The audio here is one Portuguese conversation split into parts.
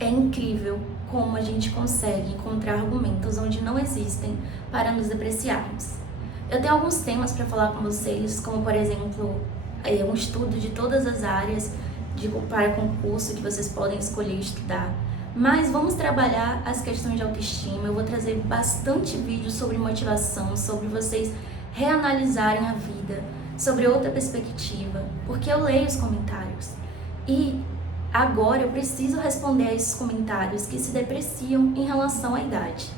É incrível como a gente consegue encontrar argumentos onde não existem para nos depreciarmos. Eu tenho alguns temas para falar com vocês, como por exemplo, um estudo de todas as áreas para concurso que vocês podem escolher estudar. Mas vamos trabalhar as questões de autoestima. Eu vou trazer bastante vídeo sobre motivação, sobre vocês reanalisarem a vida, sobre outra perspectiva, porque eu leio os comentários. E agora eu preciso responder a esses comentários que se depreciam em relação à idade.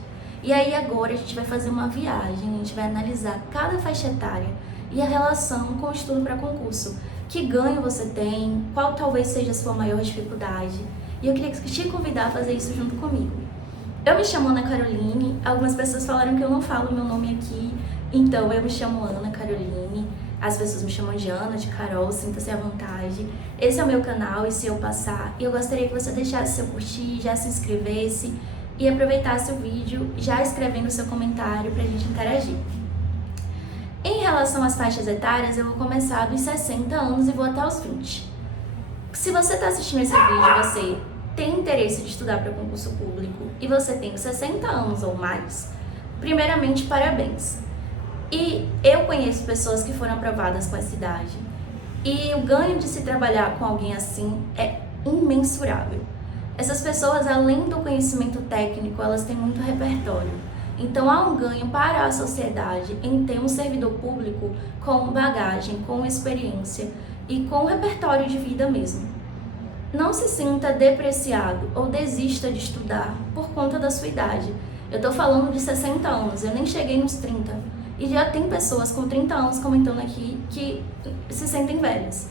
E aí agora a gente vai fazer uma viagem, a gente vai analisar cada faixa etária e a relação com o estudo para concurso. Que ganho você tem, qual talvez seja a sua maior dificuldade. E eu queria te convidar a fazer isso junto comigo. Eu me chamo Ana Caroline, algumas pessoas falaram que eu não falo meu nome aqui, então eu me chamo Ana Caroline. As pessoas me chamam de Ana, de Carol, sinta-se à vontade. Esse é o meu canal e se eu passar, eu gostaria que você deixasse seu curtir, já se inscrevesse e aproveitasse o vídeo já escrevendo seu comentário pra gente interagir. Em relação às faixas etárias, eu vou começar dos 60 anos e vou até os 20. Se você está assistindo esse vídeo, você tem interesse de estudar para concurso público e você tem 60 anos ou mais, primeiramente, parabéns. E eu conheço pessoas que foram aprovadas com essa idade. E o ganho de se trabalhar com alguém assim é imensurável. Essas pessoas, além do conhecimento técnico, elas têm muito repertório. Então há um ganho para a sociedade em ter um servidor público com bagagem, com experiência e com repertório de vida mesmo. Não se sinta depreciado ou desista de estudar por conta da sua idade. Eu estou falando de 60 anos, eu nem cheguei nos 30. E já tem pessoas com 30 anos comentando aqui que se sentem velhas.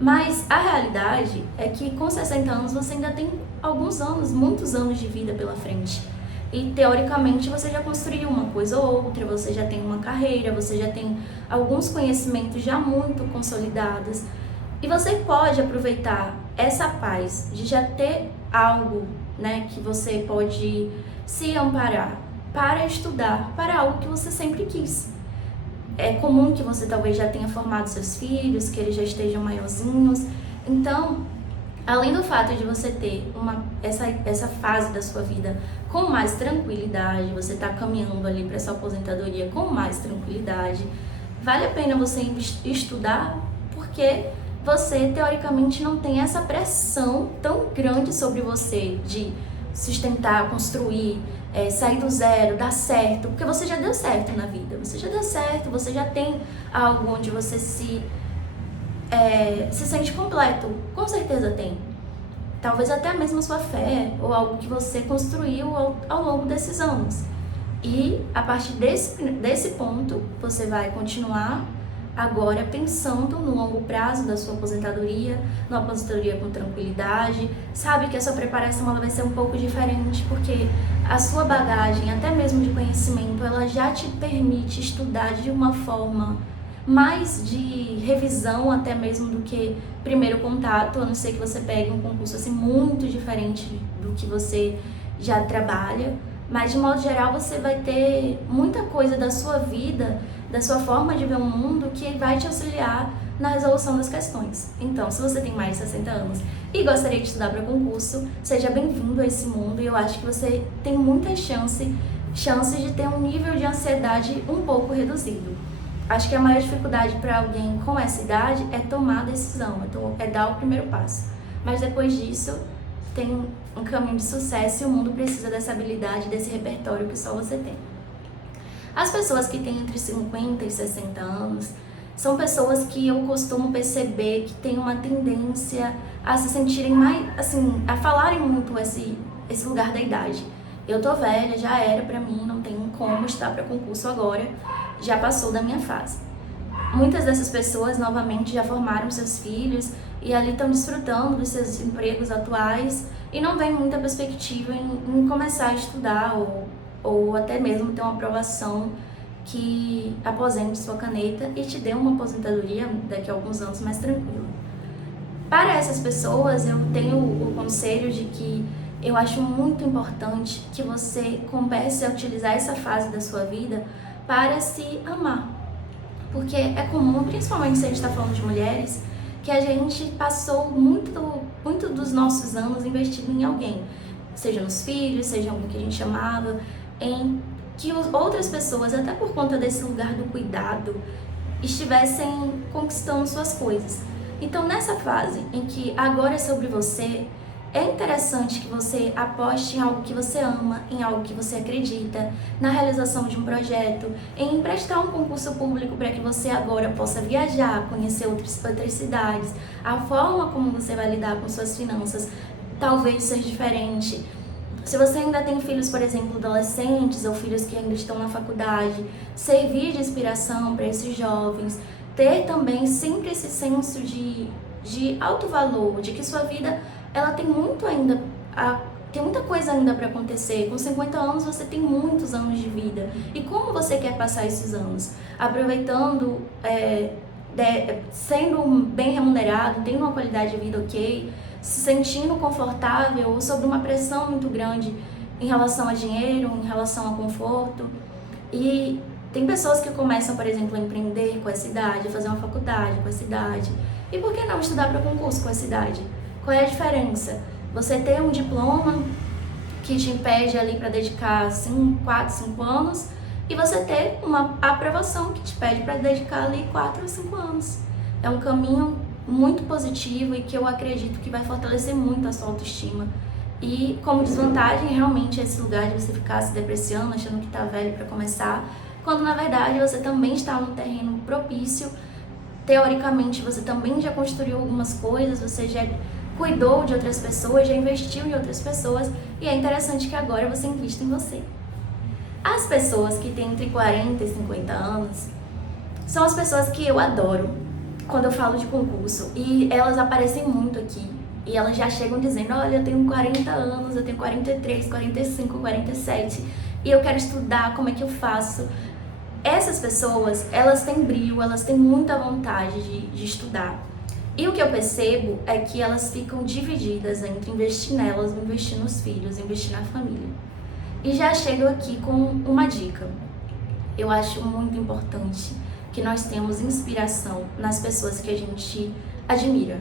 Mas a realidade é que com 60 anos você ainda tem alguns anos, muitos anos de vida pela frente. E teoricamente você já construiu uma coisa ou outra, você já tem uma carreira, você já tem alguns conhecimentos já muito consolidados. E você pode aproveitar essa paz de já ter algo, né, que você pode se amparar para estudar para algo que você sempre quis. É comum que você talvez já tenha formado seus filhos, que eles já estejam maiorzinhos. Então, além do fato de você ter essa fase da sua vida com mais tranquilidade, você está caminhando ali para sua aposentadoria com mais tranquilidade, vale a pena você estudar porque você, teoricamente, não tem essa pressão tão grande sobre você de sustentar, construir, sair do zero, dar certo, porque você já deu certo na vida, você já deu certo, você já tem algo onde você se sente completo, com certeza tem. Talvez até mesmo a sua fé, ou algo que você construiu ao longo desses anos. E a partir desse ponto, você vai continuar agora pensando no longo prazo da sua aposentadoria, numa aposentadoria com tranquilidade, sabe que a sua preparação ela vai ser um pouco diferente, porque a sua bagagem, até mesmo de conhecimento, ela já te permite estudar de uma forma mais de revisão até mesmo do que primeiro contato, a não ser que você pegue um concurso assim muito diferente do que você já trabalha, mas de modo geral você vai ter muita coisa da sua vida, da sua forma de ver o mundo que vai te auxiliar na resolução das questões. Então, se você tem mais de 60 anos e gostaria de estudar para concurso, seja bem-vindo a esse mundo e eu acho que você tem muita chances de ter um nível de ansiedade um pouco reduzido. Acho que a maior dificuldade para alguém com essa idade é tomar a decisão, é dar o primeiro passo. Mas depois disso, tem um caminho de sucesso e o mundo precisa dessa habilidade, desse repertório que só você tem. As pessoas que têm entre 50 e 60 anos são pessoas que eu costumo perceber que têm uma tendência a se sentirem mais, assim, a falarem muito esse lugar da idade. Eu tô velha, já era pra mim, não tenho como estar para concurso agora, já passou da minha fase. Muitas dessas pessoas, novamente, já formaram seus filhos e ali estão desfrutando dos seus empregos atuais e não vem muita perspectiva em começar a estudar ou até mesmo ter uma aprovação que aposente sua caneta e te dê uma aposentadoria daqui a alguns anos mais tranquila. Para essas pessoas, eu tenho o conselho de que eu acho muito importante que você comece a utilizar essa fase da sua vida para se amar. Porque é comum, principalmente se a gente está falando de mulheres, que a gente passou muito muito dos nossos anos investindo em alguém, seja nos filhos, seja alguém que a gente amava, em que outras pessoas, até por conta desse lugar do cuidado, estivessem conquistando suas coisas. Então, nessa fase em que agora é sobre você, é interessante que você aposte em algo que você ama, em algo que você acredita, na realização de um projeto, em prestar um concurso público para que você agora possa viajar, conhecer outras cidades. A forma como você vai lidar com suas finanças talvez seja diferente. Se você ainda tem filhos, por exemplo, adolescentes ou filhos que ainda estão na faculdade, servir de inspiração para esses jovens, ter também sempre esse senso de alto valor, de que sua vida ela tem muito ainda, tem muita coisa ainda para acontecer. Com 50 anos você tem muitos anos de vida. E como você quer passar esses anos? Aproveitando, sendo bem remunerado, tendo uma qualidade de vida ok, se sentindo confortável ou sob uma pressão muito grande em relação a dinheiro, em relação a conforto. E tem pessoas que começam, por exemplo, a empreender com essa idade, a fazer uma faculdade com essa idade. E por que não estudar para concurso com essa idade? Qual é a diferença? Você ter um diploma que te impede ali para dedicar 4, 5 anos e você ter uma aprovação que te pede para dedicar ali 4 ou 5 anos. É um caminho muito positivo e que eu acredito que vai fortalecer muito a sua autoestima. E como desvantagem, realmente, esse lugar de você ficar se depreciando, achando que tá velho para começar, quando na verdade você também está num terreno propício. Teoricamente, você também já construiu algumas coisas, você já cuidou de outras pessoas, já investiu em outras pessoas, e é interessante que agora você invista em você. As pessoas que têm entre 40 e 50 anos são as pessoas que eu adoro quando eu falo de concurso, e elas aparecem muito aqui, e elas já chegam dizendo, olha, eu tenho 40 anos, eu tenho 43, 45, 47, e eu quero estudar, como é que eu faço? Essas pessoas, elas têm brilho, elas têm muita vontade de estudar. E o que eu percebo é que elas ficam divididas entre investir nelas, investir nos filhos, investir na família. E já chego aqui com uma dica. Eu acho muito importante que nós tenhamos inspiração nas pessoas que a gente admira.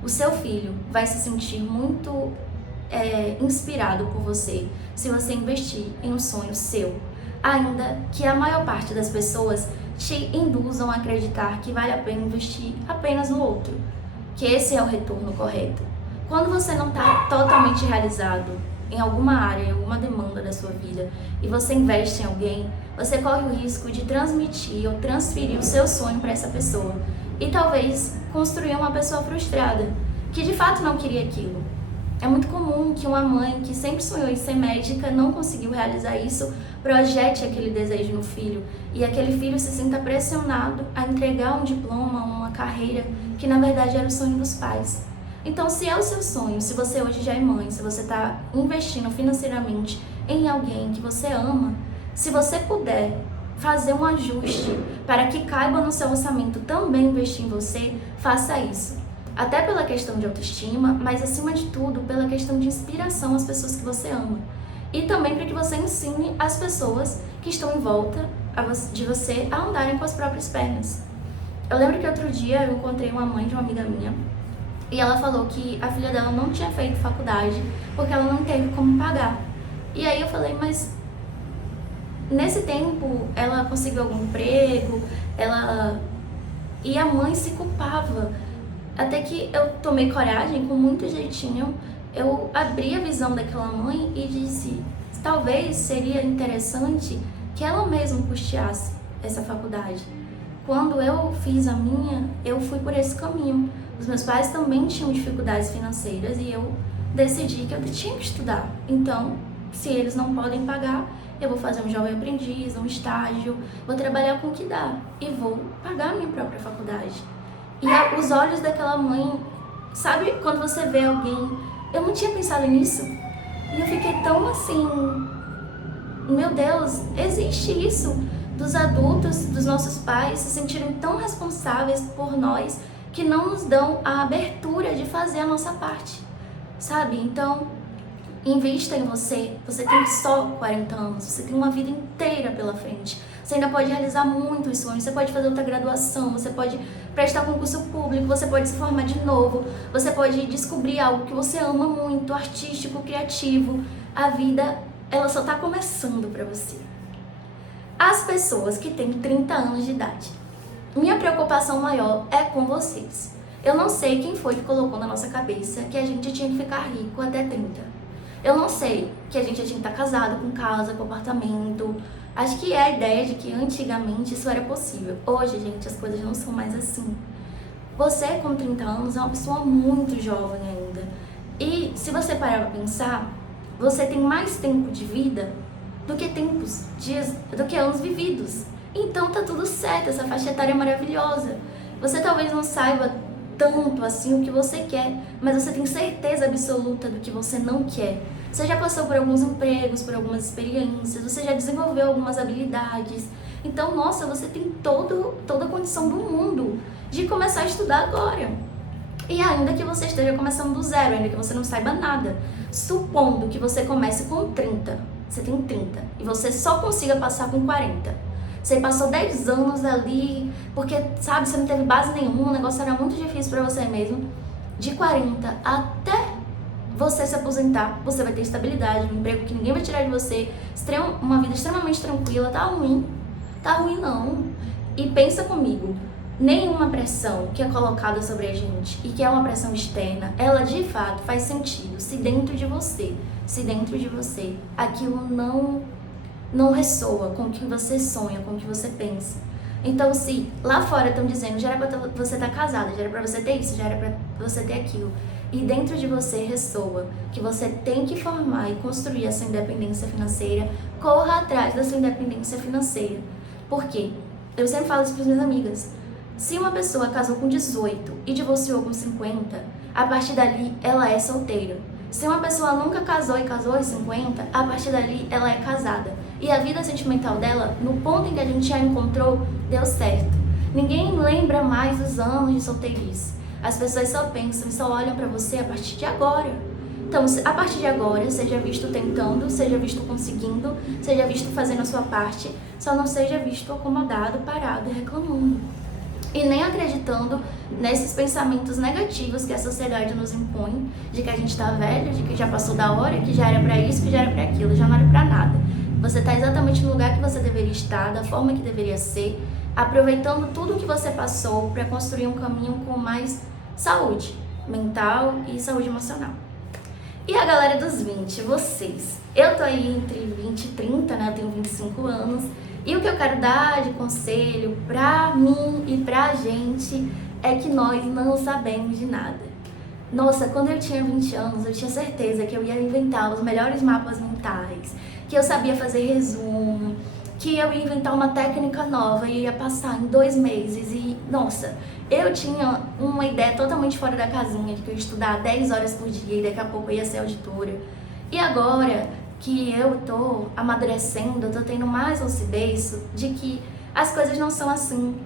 O seu filho vai se sentir muito inspirado por você se você investir em um sonho seu, ainda que a maior parte das pessoas te induzam a acreditar que vale a pena investir apenas no outro, que esse é o retorno correto. Quando você não está totalmente realizado em alguma área, em alguma demanda da sua vida, e você investe em alguém, você corre o risco de transmitir ou transferir o seu sonho para essa pessoa e talvez construir uma pessoa frustrada, que de fato não queria aquilo. É muito comum que uma mãe que sempre sonhou em ser médica não conseguiu realizar isso, projete aquele desejo no filho e aquele filho se sinta pressionado a entregar um diploma, uma carreira que na verdade era o sonho dos pais. Então, se é o seu sonho, se você hoje já é mãe, se você está investindo financeiramente em alguém que você ama, se você puder fazer um ajuste para que caiba no seu orçamento também investir em você, faça isso. Até pela questão de autoestima, mas acima de tudo pela questão de inspiração às pessoas que você ama. E também para que você ensine as pessoas que estão em volta de você a andarem com as próprias pernas. Eu lembro que outro dia eu encontrei uma mãe de uma amiga minha e ela falou que a filha dela não tinha feito faculdade porque ela não teve como pagar. E aí eu falei, mas nesse tempo ela conseguiu algum emprego, e a mãe se culpava. Até que eu tomei coragem, com muito jeitinho, eu abri a visão daquela mãe e disse, talvez seria interessante que ela mesma custeasse essa faculdade. Quando eu fiz a minha, eu fui por esse caminho. Os meus pais também tinham dificuldades financeiras e eu decidi que eu tinha que estudar. Então, se eles não podem pagar, eu vou fazer um jovem aprendiz, um estágio, vou trabalhar com o que dá e vou pagar a minha própria faculdade. E os olhos daquela mãe, sabe quando você vê alguém, eu não tinha pensado nisso. E eu fiquei tão assim, meu Deus, existe isso, dos adultos, dos nossos pais se sentirem tão responsáveis por nós que não nos dão a abertura de fazer a nossa parte, sabe? Então, Invista em você. Você tem só 40 anos, você tem uma vida inteira pela frente. Você ainda pode realizar muitos sonhos, você pode fazer outra graduação, você pode prestar concurso público, você pode se formar de novo, você pode descobrir algo que você ama muito, artístico, criativo. A vida, ela só tá começando pra você. As pessoas que têm 30 anos de idade, minha preocupação maior é com vocês. Eu não sei quem foi que colocou na nossa cabeça que a gente tinha que ficar rico até 30. Eu não sei que a gente tinha que estar casado, com casa, com apartamento. Acho que é a ideia de que antigamente isso era possível. Hoje, gente, as coisas não são mais assim. Você, com 30 anos, é uma pessoa muito jovem ainda. E se você parar pra pensar, você tem mais tempo de vida do que anos vividos. Então tá tudo certo, essa faixa etária é maravilhosa. Você talvez não saiba tanto assim o que você quer, mas você tem certeza absoluta do que você não quer. Você já passou por alguns empregos, por algumas experiências, você já desenvolveu algumas habilidades. Então, nossa, você tem toda a condição do mundo de começar a estudar agora. E ainda que você esteja começando do zero, ainda que você não saiba nada, supondo que você comece com 30, você tem 30, e você só consiga passar com 40. Você passou 10 anos ali, porque, sabe, você não teve base nenhuma, o negócio era muito difícil pra você mesmo. De 40 até você se aposentar, você vai ter estabilidade, um emprego que ninguém vai tirar de você, uma vida extremamente tranquila. Tá ruim? Tá ruim não. E pensa comigo, nenhuma pressão que é colocada sobre a gente e que é uma pressão externa, ela de fato faz sentido se dentro de você aquilo não ressoa com o que você sonha, com o que você pensa. Então, se lá fora estão dizendo já era pra você estar casada, já era pra você ter isso, já era pra você ter aquilo, e dentro de você ressoa que você tem que formar e construir a sua independência financeira, corra atrás da sua independência financeira. Por quê? Eu sempre falo isso para as minhas amigas. Se uma pessoa casou com 18 e divorciou com 50, a partir dali ela é solteira. Se uma pessoa nunca casou e casou aos 50, a partir dali ela é casada. E a vida sentimental dela, no ponto em que a gente já encontrou, deu certo. Ninguém lembra mais dos anos de solteirice. As pessoas só pensam e só olham pra você a partir de agora. Então, a partir de agora, seja visto tentando, seja visto conseguindo, seja visto fazendo a sua parte, só não seja visto acomodado, parado e reclamando. E nem acreditando nesses pensamentos negativos que a sociedade nos impõe, de que a gente tá velho, de que já passou da hora, que já era pra isso, que já era pra aquilo, já não era pra nada. Você tá exatamente no lugar que você deveria estar, da forma que deveria ser, aproveitando tudo que você passou para construir um caminho com mais saúde mental e saúde emocional. E a galera dos 20, vocês? Eu tô aí entre 20 e 30, né? Eu tenho 25 anos. E o que eu quero dar de conselho pra mim e pra gente é que nós não sabemos de nada. Nossa, quando eu tinha 20 anos, eu tinha certeza que eu ia inventar os melhores mapas mentais, que eu sabia fazer resumo, que eu ia inventar uma técnica nova e ia passar em 2 meses. E, nossa, eu tinha uma ideia totalmente fora da casinha, de que eu ia estudar 10 horas por dia e daqui a pouco eu ia ser auditora. E agora que eu tô amadurecendo, eu tô tendo mais lucidez de que as coisas não são assim.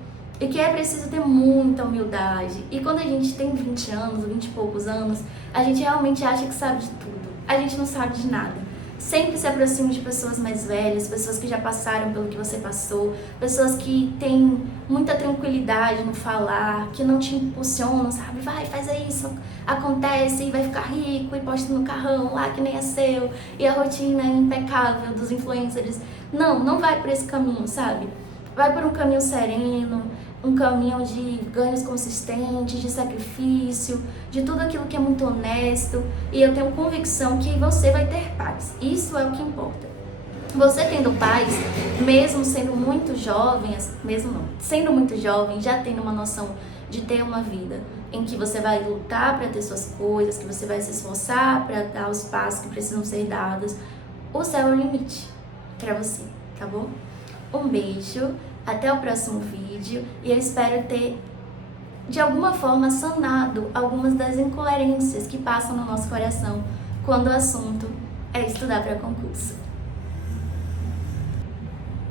E que é preciso ter muita humildade. E quando a gente tem 20 anos, 20 e poucos anos, a gente realmente acha que sabe de tudo. A gente não sabe de nada. Sempre se aproxime de pessoas mais velhas, pessoas que já passaram pelo que você passou, pessoas que têm muita tranquilidade no falar, que não te impulsionam, sabe? Vai, faz isso, acontece e vai ficar rico e posta no carrão lá que nem é seu, e a rotina é impecável dos influencers. Não vai por esse caminho, sabe? Vai por um caminho sereno, um caminho de ganhos consistentes, de sacrifício, de tudo aquilo que é muito honesto. E eu tenho convicção que você vai ter paz. Isso é o que importa. Você tendo paz, mesmo sendo muito jovem, sendo muito jovem, já tendo uma noção de ter uma vida em que você vai lutar para ter suas coisas, que você vai se esforçar para dar os passos que precisam ser dados, o céu é o limite para você, tá bom? Um beijo, até o próximo vídeo e eu espero ter, de alguma forma, sanado algumas das incoerências que passam no nosso coração quando o assunto é estudar para concurso.